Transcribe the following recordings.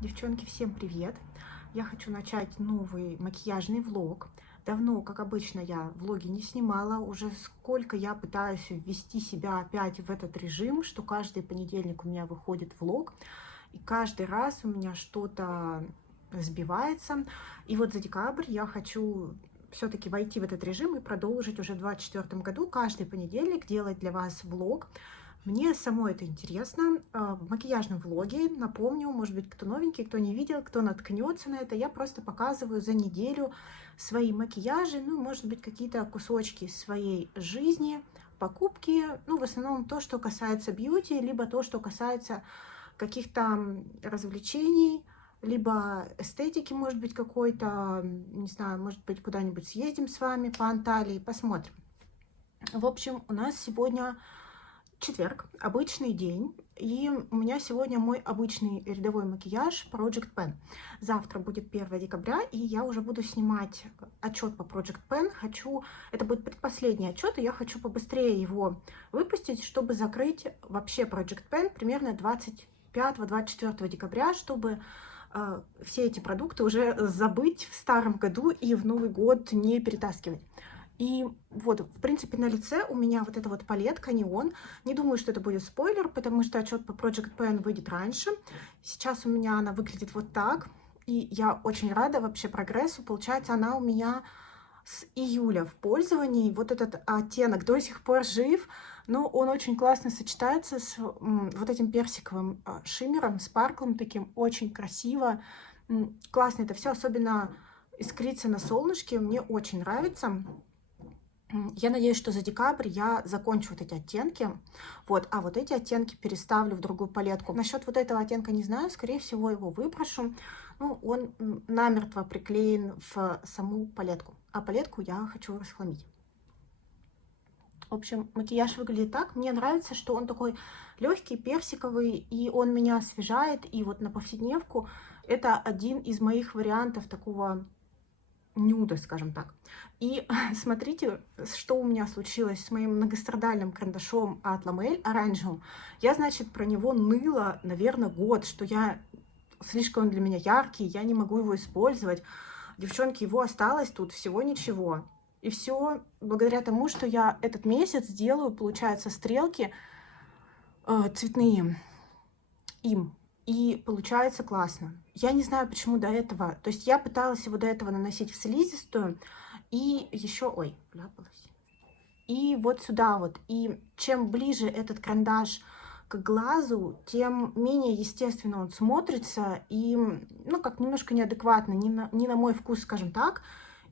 Девчонки, всем привет! Я хочу начать новый макияжный влог. Давно, как обычно, я влоги не снимала. Уже сколько я пытаюсь ввести себя опять в этот режим, что каждый понедельник у меня выходит влог. И каждый раз у меня что-то сбивается. И вот за декабрь я хочу все-таки войти в этот режим и продолжить уже в 2024 году каждый понедельник делать для вас влог. Мне самой это интересно. В макияжном влоге, напомню, может быть, кто новенький, кто не видел, кто наткнется на это, я просто показываю за неделю свои макияжи, ну, может быть, какие-то кусочки своей жизни, покупки, ну, в основном то, что касается бьюти, либо то, что касается каких-то развлечений, либо эстетики, может быть, какой-то, не знаю, может быть, куда-нибудь съездим с вами по Анталии, посмотрим. В общем, у нас сегодня четверг, обычный день, и у меня сегодня мой обычный рядовой макияж Project Pan. Завтра будет 1 декабря, и я уже буду снимать отчет по Project Pan. Это будет предпоследний отчет, и я хочу побыстрее его выпустить, чтобы закрыть вообще Project Pan примерно 25-24 декабря, чтобы все эти продукты уже забыть в старом году и в Новый год не перетаскивать. И вот, в принципе, на лице у меня вот эта вот палетка Neon. Не думаю, что это будет спойлер, потому что отчет по Project Pan выйдет раньше. Сейчас у меня она выглядит вот так. И я очень рада вообще прогрессу. Получается, она у меня с июля в пользовании. Вот этот оттенок до сих пор жив, но он очень классно сочетается с вот этим персиковым шиммером, спарклом таким. Очень красиво. Классно это все, особенно искрится на солнышке. Мне очень нравится. Я надеюсь, что за декабрь я закончу вот эти оттенки. Вот, а вот эти оттенки переставлю в другую палетку. Насчет вот этого оттенка не знаю, скорее всего его выброшу. Ну, он намертво приклеен в саму палетку. А палетку я хочу расхламить. В общем, макияж выглядит так. Мне нравится, что он такой легкий, персиковый, и он меня освежает. И вот на повседневку это один из моих вариантов такого нюда, скажем так. И смотрите, что у меня случилось с моим многострадальным карандашом от Ламель оранжевым. Я, значит, про него ныла, наверное, год, что слишком он для меня яркий, я не могу его использовать. Девчонки, его осталось тут всего ничего. И все благодаря тому, что я этот месяц делаю, получается, стрелки цветные им. И получается классно. Я не знаю, почему до этого. То есть я пыталась его до этого наносить в слизистую. И еще... Ой, вляпалась. И вот сюда вот. И чем ближе этот карандаш к глазу, тем менее естественно он смотрится. И, ну, как немножко неадекватно. Не на мой вкус, скажем так.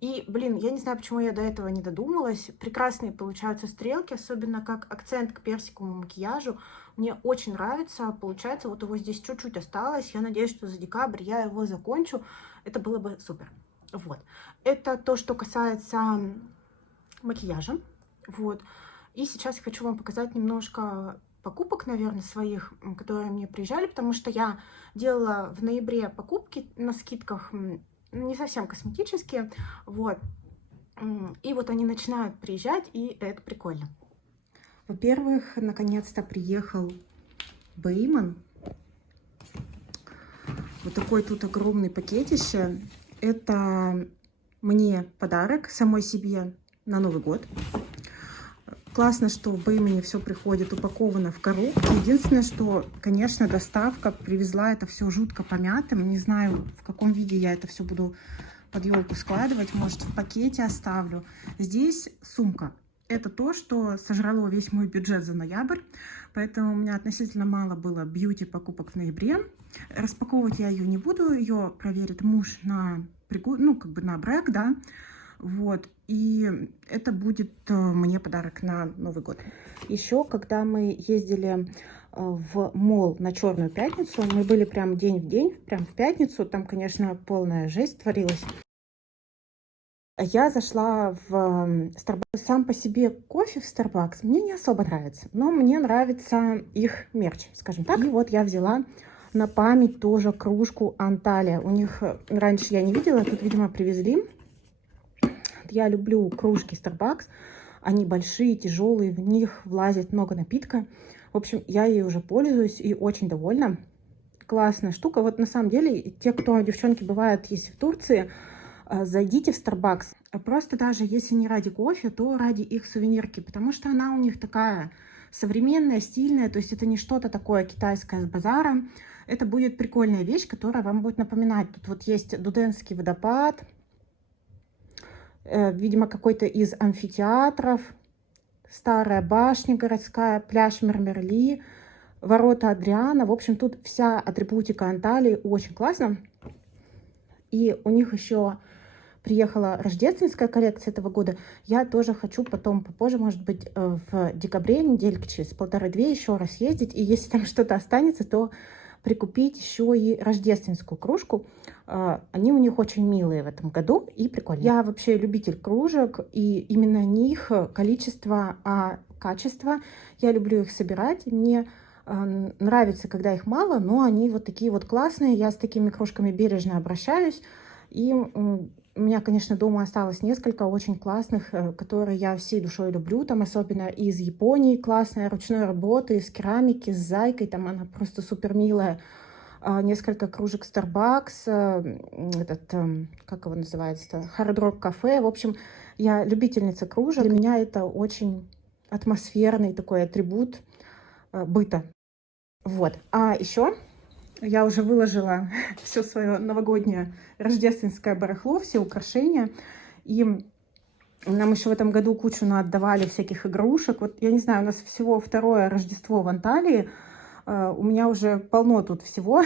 И, блин, я не знаю, почему я до этого не додумалась. Прекрасные получаются стрелки, особенно как акцент к персиковому макияжу. Мне очень нравится. Получается, вот его здесь чуть-чуть осталось. Я надеюсь, что за декабрь я его закончу. Это было бы супер. Вот. Это то, что касается макияжа. Вот. И сейчас я хочу вам показать немножко покупок, наверное, своих, которые мне приезжали, потому что я делала в ноябре покупки на скидках, не совсем косметические, вот. И вот они начинают приезжать, и это прикольно. Во-первых, наконец-то приехал Бейман. Вот такой тут огромный пакетище. Это мне подарок самой себе на Новый год. Классно, что в Беймане все приходит упаковано в коробку. Единственное, что, конечно, доставка привезла это все жутко помятым. Не знаю, в каком виде я это все буду под елку складывать. Может, в пакете оставлю. Здесь сумка. Это то, что сожрало весь мой бюджет за ноябрь. Поэтому у меня относительно мало было бьюти покупок в ноябре. Распаковывать я ее не буду. Ее проверит муж на брак, да. Вот, и это будет мне подарок на Новый год. Еще, когда мы ездили в молл на Черную пятницу, мы были прям день в день, прям в пятницу, там, конечно, полная жесть творилась. Я зашла в Starbucks. Сам по себе кофе в Starbucks мне не особо нравится, но мне нравится их мерч, скажем так. И вот я взяла на память тоже кружку Анталия. У них раньше я не видела, тут, видимо, привезли. Я люблю кружки Starbucks. Они большие, тяжелые, в них влазит много напитка. В общем, я ей уже пользуюсь и очень довольна. классная штука. Вот на самом деле, те, кто, девчонки, бывают, есть в Турции, зайдите в Starbucks. Просто даже если не ради кофе, то ради их сувенирки, потому что она у них такая современная, стильная, то есть это не что-то такое китайское с базара. Это будет прикольная вещь, которая вам будет напоминать. Тут вот есть Дуденский водопад, видимо, какой-то из амфитеатров, старая башня городская, пляж Мермерли, ворота Адриана. В общем, тут вся атрибутика Анталии очень классно. И у них еще приехала рождественская коллекция этого года. Я тоже хочу потом, попозже, может быть, в декабре, недельки через полторы-две еще раз ездить. И если там что-то останется, то прикупить еще и рождественскую кружку. Они у них очень милые в этом году и прикольные. Я вообще любитель кружек, и именно них количество, а качество. Я люблю их собирать. Мне нравится, когда их мало, но они вот такие вот классные. Я с такими кружками бережно обращаюсь. И у меня, конечно, дома осталось несколько очень классных, которые я всей душой люблю. Там особенно из Японии классная ручной работы, из керамики, с зайкой. Там она просто супер милая. Несколько кружек Starbucks, как его называется, Hard Rock Cafe. В общем, я любительница кружек. Для меня это очень атмосферный такой атрибут быта. Вот. А еще я уже выложила все свое новогоднее рождественское барахло, все украшения. И нам еще в этом году кучу наотдавали всяких игрушек. Вот я не знаю, у нас всего второе Рождество в Анталии. У меня уже полно тут всего.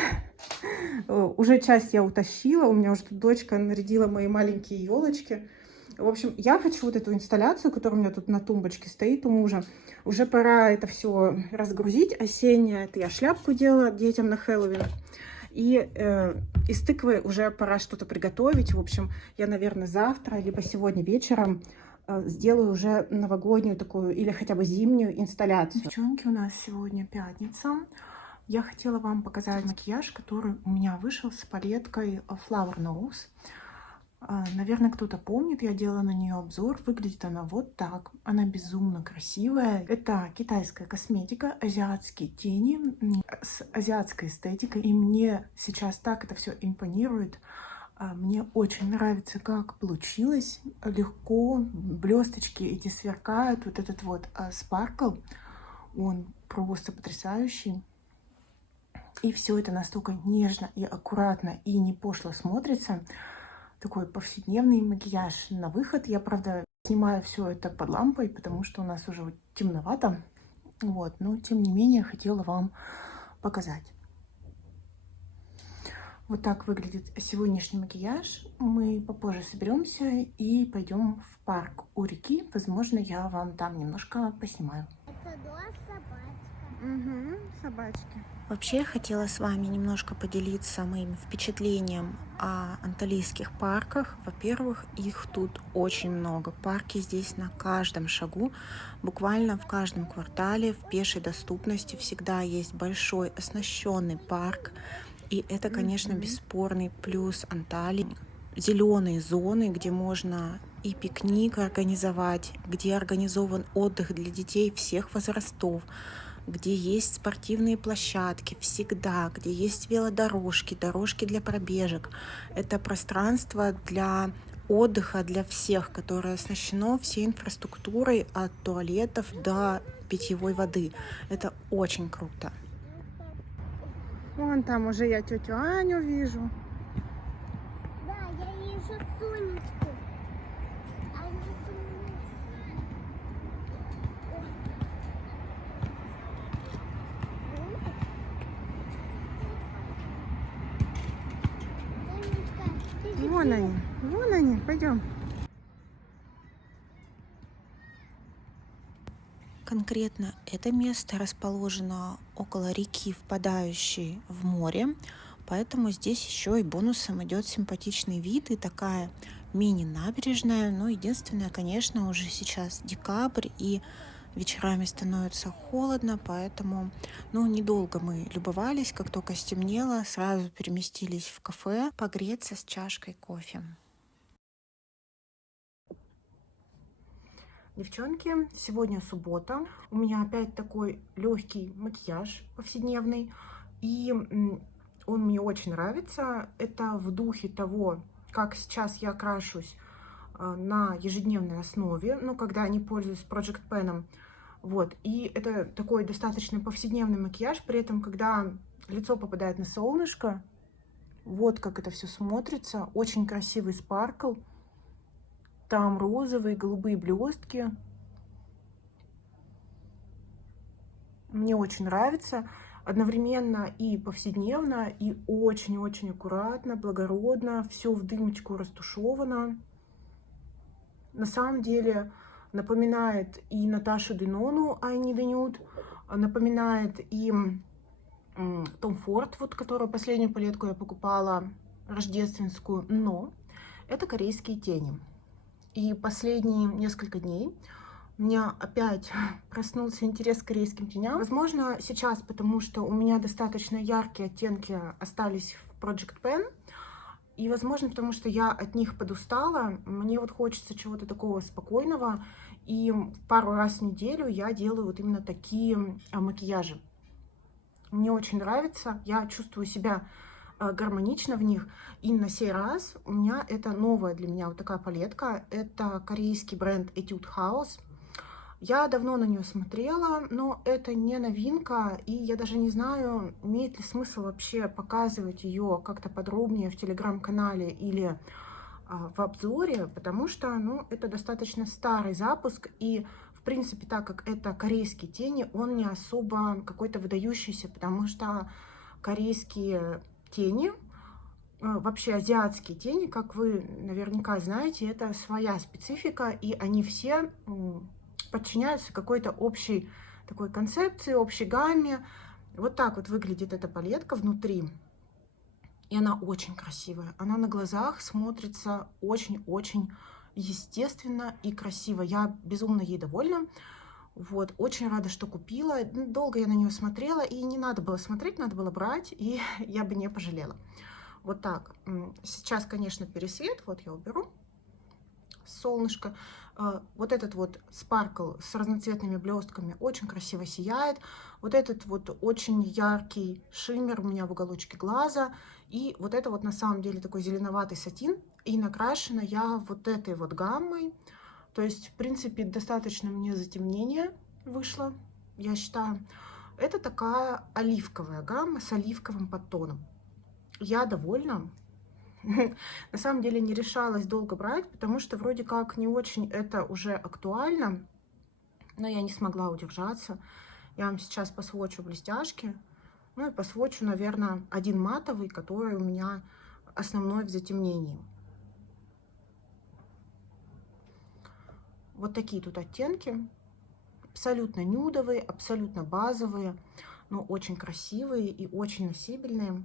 Уже часть я утащила. У меня уже тут дочка нарядила мои маленькие елочки. В общем, я хочу вот эту инсталляцию, которая у меня тут на тумбочке стоит у мужа. Уже пора это все разгрузить. Осенняя, это я шляпку делала детям на Хэллоуин. И из тыквы уже пора что-то приготовить. В общем, я, наверное, завтра, либо сегодня вечером сделаю уже новогоднюю такую или хотя бы зимнюю инсталляцию. Девчонки, у нас сегодня пятница. Я хотела вам показать макияж, который у меня вышел с палеткой Flower Nose. Наверное, кто-то помнит, я делала на нее обзор. Выглядит она вот так. Она безумно красивая. Это китайская косметика, азиатские тени с азиатской эстетикой. И мне сейчас так это все импонирует. Мне очень нравится, как получилось. Легко, блесточки эти сверкают. Вот этот вот спаркл, он просто потрясающий. И все это настолько нежно и аккуратно и не пошло смотрится. Такой повседневный макияж на выход. Я, правда, снимаю все это под лампой, потому что у нас уже темновато. Вот, но тем не менее хотела вам показать. Вот так выглядит сегодняшний макияж. Мы попозже соберемся и пойдем в парк у реки. Возможно, я вам там немножко поснимаю. Это два собачка. Угу, собачки. Вообще я хотела с вами немножко поделиться моим впечатлением о анталийских парках. Во-первых, их тут очень много. Парки здесь на каждом шагу, буквально в каждом квартале, в пешей доступности всегда есть большой оснащенный парк. И это, конечно, бесспорный плюс Анталии. Зеленые зоны, где можно и пикник организовать, где организован отдых для детей всех возрастов, где есть спортивные площадки всегда, где есть велодорожки, дорожки для пробежек. Это пространство для отдыха для всех, которое оснащено всей инфраструктурой от туалетов до питьевой воды. Это очень круто. Вон там уже я тетю Аню вижу. Да, я вижу Сонечку. А не Сонечка, Вон они, пойдем. Конкретно это место расположено около реки, впадающей в море, поэтому здесь еще и бонусом идет симпатичный вид и такая мини-набережная. Но единственное, конечно, уже сейчас декабрь и вечерами становится холодно, поэтому недолго мы любовались. Как только стемнело, сразу переместились в кафе погреться с чашкой кофе. Девчонки, сегодня суббота. У меня опять такой легкий макияж повседневный. И Он мне очень нравится. Это в духе того, как сейчас я крашусь на ежедневной основе, ну, когда не пользуюсь Project Pen. Вот, и это такой достаточно повседневный макияж, при этом, когда лицо попадает на солнышко, вот как это все смотрится. Очень красивый спаркл. Там розовые, голубые блестки. Мне очень нравится. Одновременно и повседневно, и очень-очень аккуратно, благородно. Все в дымочку растушевано. На самом деле напоминает и Наташу Денону I Need a Nude, напоминает и Том Форд, вот, которую последнюю палетку я покупала, рождественскую, но это корейские тени. И последние несколько дней у меня опять проснулся интерес к корейским теням. Возможно, сейчас, потому что у меня достаточно яркие оттенки остались в Project Pen, и, возможно, потому что я от них подустала, мне вот хочется чего-то такого спокойного, и пару раз в неделю я делаю вот именно такие макияжи. Мне очень нравится, я чувствую себя гармонично в них. И на сей раз у меня это новая для меня вот такая палетка. Это корейский бренд Etude House. Я давно на нее смотрела, но это не новинка, и я даже не знаю, имеет ли смысл вообще показывать ее как-то подробнее в телеграм-канале или в обзоре, потому что, ну, это достаточно старый запуск, и, в принципе, так как это корейские тени, он не особо какой-то выдающийся, потому что корейские тени, вообще азиатские тени, как вы наверняка знаете, это своя специфика, и они все подчиняются какой-то общей такой концепции, общей гамме. Вот так вот выглядит эта палетка внутри. И она очень красивая. Она на глазах смотрится очень-очень естественно и красиво. Я безумно ей довольна. Вот, очень рада, что купила. Долго я на нее смотрела, и не надо было смотреть, надо было брать, и я бы не пожалела. Вот так. Сейчас, конечно, пересвет. Вот я уберу солнышко. Вот этот вот спаркл с разноцветными блестками очень красиво сияет. Вот этот вот очень яркий шиммер у меня в уголочке глаза. И вот это вот на самом деле такой зеленоватый сатин. И накрашена я вот этой вот гаммой. То есть, в принципе, достаточно мне затемнения вышло, я считаю. Это такая оливковая гамма с оливковым подтоном. Я довольна. На самом деле не решалась долго брать, потому что вроде как не очень это уже актуально. Но я не смогла удержаться. Я вам сейчас посвочу блестяшки. Ну и посвочу, наверное, один матовый, который у меня основной в затемнении. Вот такие тут оттенки. Абсолютно нюдовые, абсолютно базовые, но очень красивые и очень носибельные.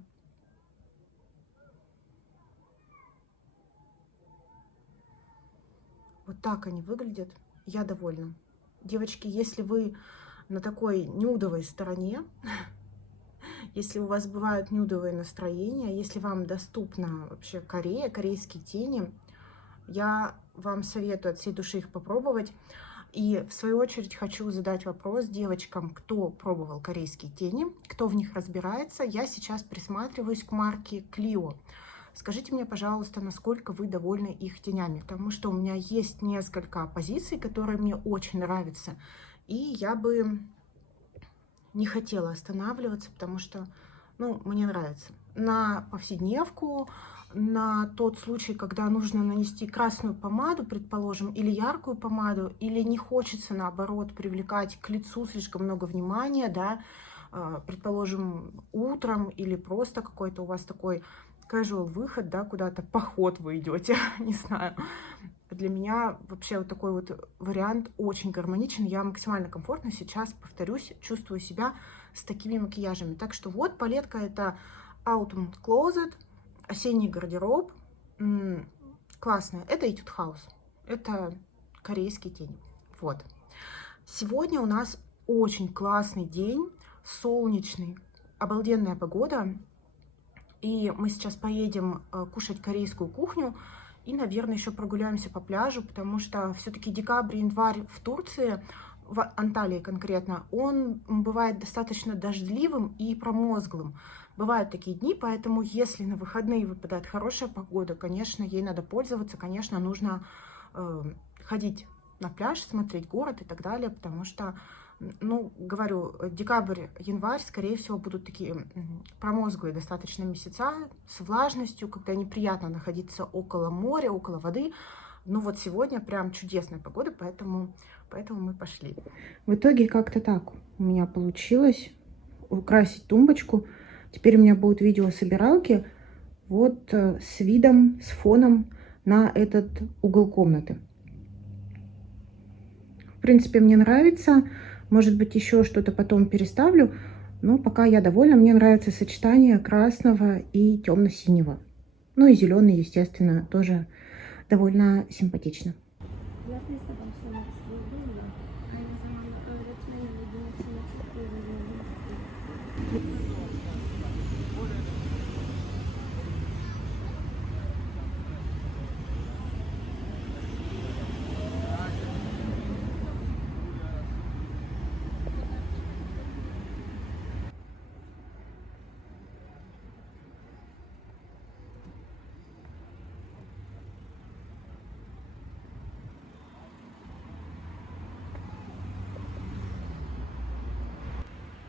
Вот так они выглядят. Я довольна. Девочки, если вы на такой нюдовой стороне, если у вас бывают нюдовые настроения, если вам доступна вообще Корея, корейские тени, я вам советую от всей души их попробовать. И в свою очередь хочу задать вопрос девочкам, кто пробовал корейские тени, кто в них разбирается. Я сейчас присматриваюсь к марке Clio. Скажите мне, пожалуйста, насколько вы довольны их тенями, потому что у меня есть несколько позиций, которые мне очень нравятся, и я бы не хотела останавливаться, потому что, ну, мне нравится. На повседневку, на тот случай, когда нужно нанести красную помаду, предположим, или яркую помаду, или не хочется, наоборот, привлекать к лицу слишком много внимания, да, предположим, утром, или просто какой-то у вас такой casual выход, да, куда-то, поход вы идете, не знаю. Для меня вообще вот такой вот вариант очень гармоничен. Я максимально комфортно сейчас, повторюсь, чувствую себя с такими макияжами. Так что вот палетка, это Autumn Closet, осенний гардероб. Классная. Это Etude House. Это корейские тени. Вот. Сегодня у нас очень классный день, солнечный, обалденная погода. И мы сейчас поедем кушать корейскую кухню. И, наверное, еще прогуляемся по пляжу, потому что все-таки декабрь, январь в Турции в Анталии конкретно, он бывает достаточно дождливым и промозглым. Бывают такие дни, поэтому если на выходные выпадает хорошая погода, конечно, ей надо пользоваться, конечно, нужно ходить на пляж, смотреть город и так далее, потому что, ну, говорю, декабрь, январь, скорее всего, будут такие промозглые достаточно месяца с влажностью, когда неприятно находиться около моря, около воды. Ну вот сегодня прям чудесная погода, поэтому мы пошли. В итоге как-то так у меня получилось украсить тумбочку. Теперь у меня будет видео собиралки вот с видом, с фоном на этот угол комнаты. В принципе, мне нравится. Может быть, еще что-то потом переставлю. Но пока я довольна. Мне нравится сочетание красного и темно-синего. Ну и зеленый, естественно, тоже довольно симпатично.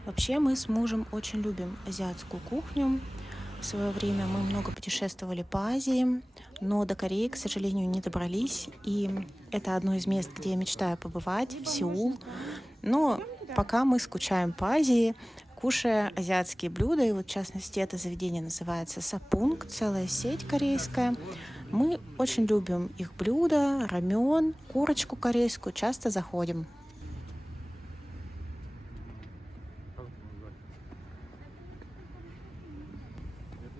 Вообще мы с мужем очень любим азиатскую кухню. В свое время мы много путешествовали по Азии, но до Кореи, к сожалению, не добрались. И это одно из мест, где я мечтаю побывать, в Сеул. Но пока мы скучаем по Азии, кушая азиатские блюда, и вот в частности это заведение называется Сапунг, целая сеть корейская. Мы очень любим их блюда, рамен, курочку корейскую, часто заходим.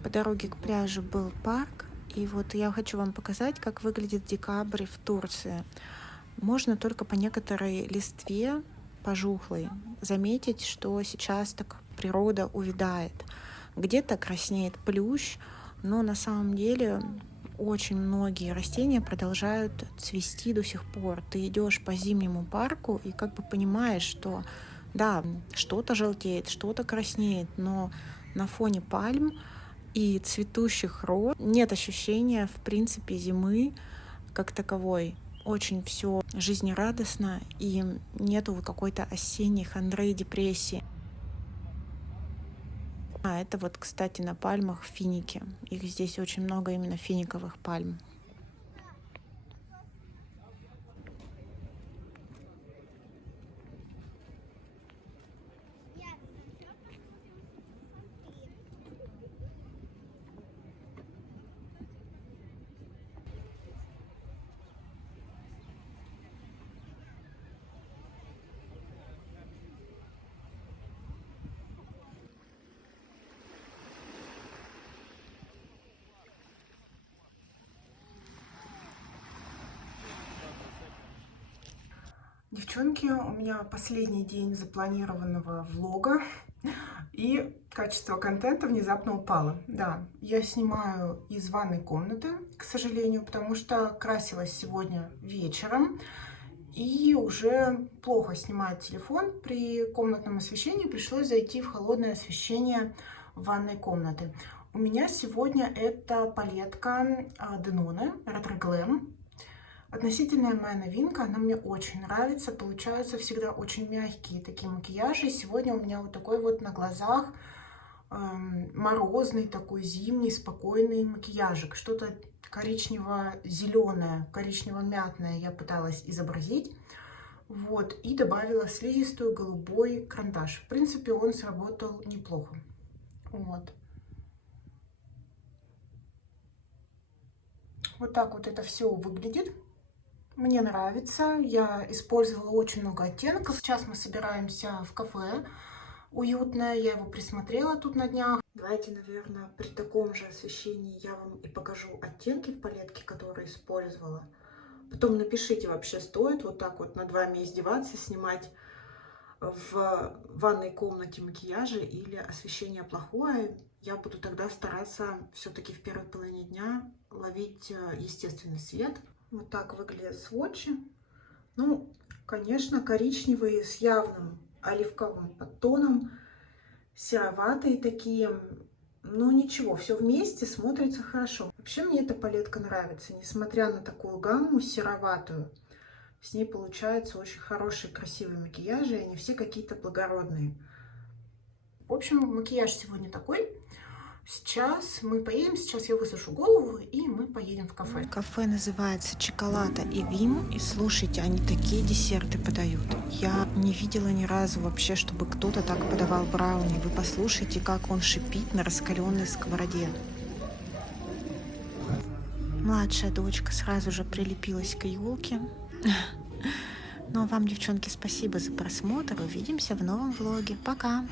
По дороге к пляжу был парк, и вот я хочу вам показать, как выглядит декабрь в Турции. Можно только по некоторой листве пожухлой заметить, что сейчас так природа увядает. Где-то краснеет плющ, но на самом деле очень многие растения продолжают цвести до сих пор. Ты идешь по зимнему парку и как бы понимаешь, что да, что-то желтеет, что-то краснеет, но на фоне пальм и цветущих роз нет ощущения, в принципе, зимы как таковой. Очень все жизнерадостно и нету какой-то осенней хандры и депрессии. А это вот, кстати, на пальмах финики. Их здесь очень много именно финиковых пальм. Девчонки, у меня последний день запланированного влога, и качество контента внезапно упало. Да, я снимаю из ванной комнаты, к сожалению, потому что красилась сегодня вечером, и уже плохо снимает телефон. При комнатном освещении пришлось зайти в холодное освещение ванной комнаты. У меня сегодня это палетка Denone Retro Glam. Относительная моя новинка, она мне очень нравится. Получаются всегда очень мягкие такие макияжи. Сегодня у меня вот такой вот на глазах морозный, такой зимний, спокойный макияжик. Что-то коричнево-зеленое, коричнево-мятное я пыталась изобразить. Вот, и добавила слизистую голубой карандаш. В принципе, он сработал неплохо. Вот. Вот так вот это все выглядит. Мне нравится. Я использовала очень много оттенков. Сейчас мы собираемся в кафе уютное. Я его присмотрела тут на днях. Давайте, наверное, при таком же освещении я вам и покажу оттенки в палетке, которые использовала. Потом напишите, вообще стоит вот так вот над вами издеваться, снимать в ванной комнате макияжи или освещение плохое. Я буду тогда стараться все-таки в первой половине дня ловить естественный свет. Вот так выглядят сводчи. Ну, Конечно, коричневые с явным оливковым подтоном, сероватые такие. Но ничего, все вместе смотрится хорошо. Вообще мне эта палетка нравится, несмотря на такую гамму сероватую. С ней получаются очень хорошие, красивые макияжи, и они все какие-то благородные. В общем, макияж сегодня такой. Сейчас мы поедем, сейчас я высушу голову, и мы поедем в кафе. Кафе называется Чоколата и Вим. И слушайте, они такие десерты подают. Я не видела ни разу вообще, чтобы кто-то так подавал брауни. Вы послушайте, как он шипит на раскаленной сковороде. Младшая дочка сразу же прилепилась к елке. Ну а вам, девчонки, спасибо за просмотр. Увидимся в новом влоге. Пока!